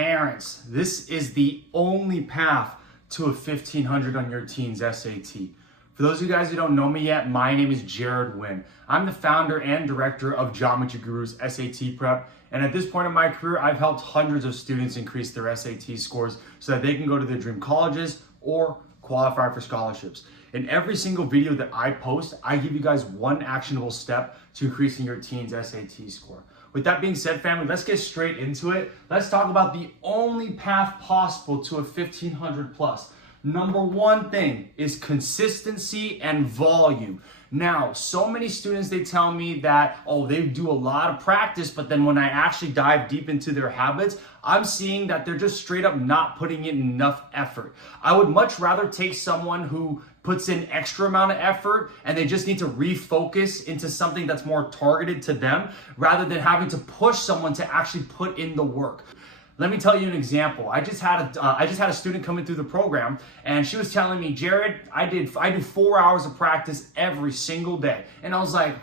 Parents, this is the only path to a 1500 on your teen's SAT. For those of you guys who don't know me yet, my name is Jared Wynn. I'm the founder and director of Geometry Guru's SAT Prep, and at this point in my career, I've helped hundreds of students increase their SAT scores so that they can go to their dream colleges or qualify for scholarships. In every single video that I post, I give you guys one actionable step to increasing your teen's SAT score. With that being said, family, let's get straight into it. Let's talk about the only path possible to a 1500 plus. Number one thing is consistency and volume. Now, so many students, they tell me that, oh, they do a lot of practice, but then when I actually dive deep into their habits, I'm seeing that they're just straight up not putting in enough effort. I would much rather take someone who puts in extra amount of effort and they just need to refocus into something that's more targeted to them rather than having to push someone to actually put in the work. Let me tell you an example. I just had a student coming through the program, and she was telling me, Jared, I do 4 hours of practice every single day. And I was like,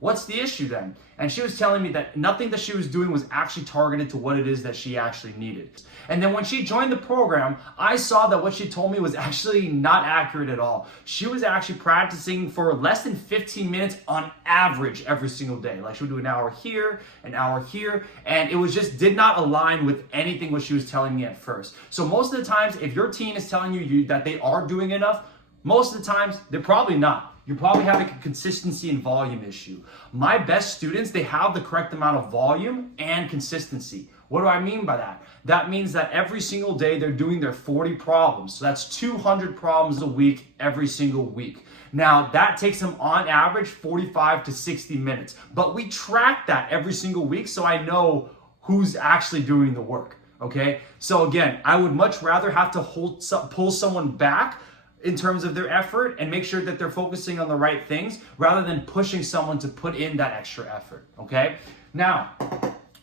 what's the issue then? And she was telling me that nothing that she was doing was actually targeted to what it is that she actually needed. And then when she joined the program, I saw that what she told me was actually not accurate at all. She was actually practicing for less than 15 minutes on average every single day. Like she would do an hour here, and it was just did not align with anything what she was telling me at first. So most of the times, if your teen is telling you that they are doing enough, most of the times they're probably not. You're probably having a consistency and volume issue. My best students, they have the correct amount of volume and consistency. What do I mean by that? That means that every single day they're doing their 40 problems. So that's 200 problems a week every single week. Now that takes them on average 45 to 60 minutes. But we track that every single week so I know who's actually doing the work. Okay? So again, I would much rather have to pull someone back in terms of their effort and make sure that they're focusing on the right things rather than pushing someone to put in that extra effort, okay? Now,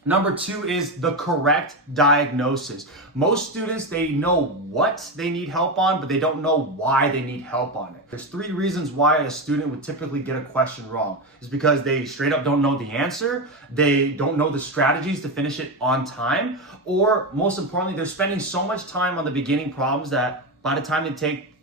number two is the correct diagnosis. Most students, they know what they need help on, but they don't know why they need help on it. There's 3 reasons why a student would typically get a question wrong. It's because they straight up don't know the answer, they don't know the strategies to finish it on time, or most importantly, they're spending so much time on the beginning problems that by the time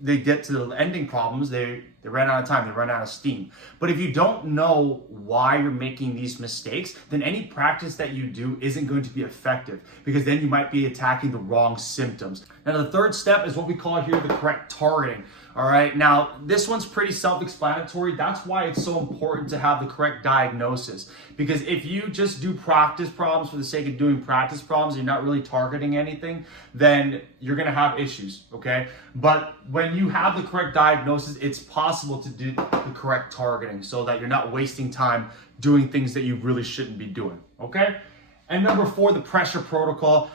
they get to the ending problems, they ran out of time, they run out of steam. But if you don't know why you're making these mistakes, then any practice that you do isn't going to be effective because then you might be attacking the wrong symptoms. Now the third step is what we call here the correct targeting. All right, now this one's pretty self-explanatory. That's why it's so important to have the correct diagnosis. Because if you just do practice problems for the sake of doing practice problems, you're not really targeting anything, then you're gonna have issues, okay? But when you have the correct diagnosis, it's possible to do the correct targeting so that you're not wasting time doing things that you really shouldn't be doing, okay? And number 4, the pressure protocol.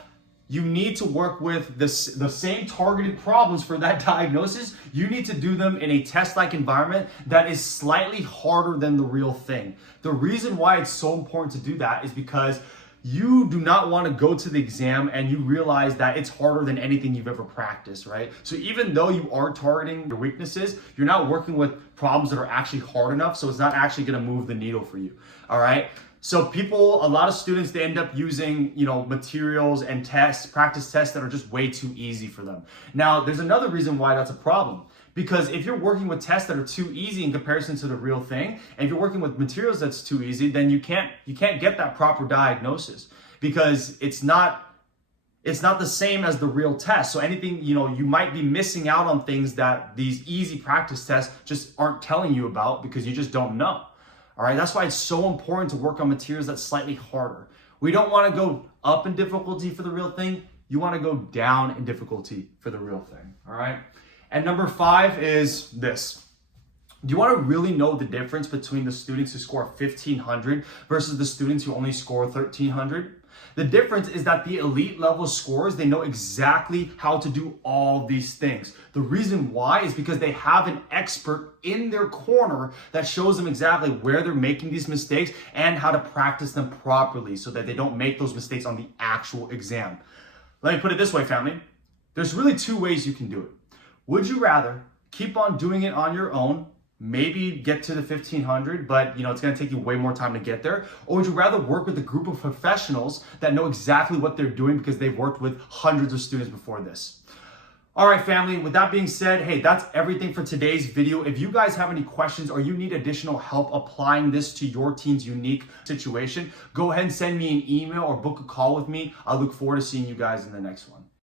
You need to work with the same targeted problems for that diagnosis. You need to do them in a test-like environment that is slightly harder than the real thing. The reason why it's so important to do that is because you do not want to go to the exam and you realize that it's harder than anything you've ever practiced, right? So even though you are targeting your weaknesses, you're not working with problems that are actually hard enough, so it's not actually going to move the needle for you, all right? So a lot of students, they end up using, materials and practice tests that are just way too easy for them. Now, there's another reason why that's a problem. Because if you're working with tests that are too easy in comparison to the real thing, and if you're working with materials that's too easy, then you can't get that proper diagnosis because it's not the same as the real test. So anything, you might be missing out on things that these easy practice tests just aren't telling you about because you just don't know. All right, that's why it's so important to work on materials that's slightly harder. We don't want to go up in difficulty for the real thing. You want to go down in difficulty for the real thing, all right? And number 5 is this. Do you want to really know the difference between the students who score 1500 versus the students who only score 1300? The difference is that the elite level scorers, they know exactly how to do all these things. The reason why is because they have an expert in their corner that shows them exactly where they're making these mistakes and how to practice them properly so that they don't make those mistakes on the actual exam. Let me put it this way, family. There's really 2 ways you can do it. Would you rather keep on doing it on your own maybe get to the 1500, but it's going to take you way more time to get there? Or would you rather work with a group of professionals that know exactly what they're doing because they've worked with hundreds of students before this? All right, family, with that being said, hey, that's everything for today's video. If you guys have any questions or you need additional help applying this to your teen's unique situation, go ahead and send me an email or book a call with me. I look forward to seeing you guys in the next one.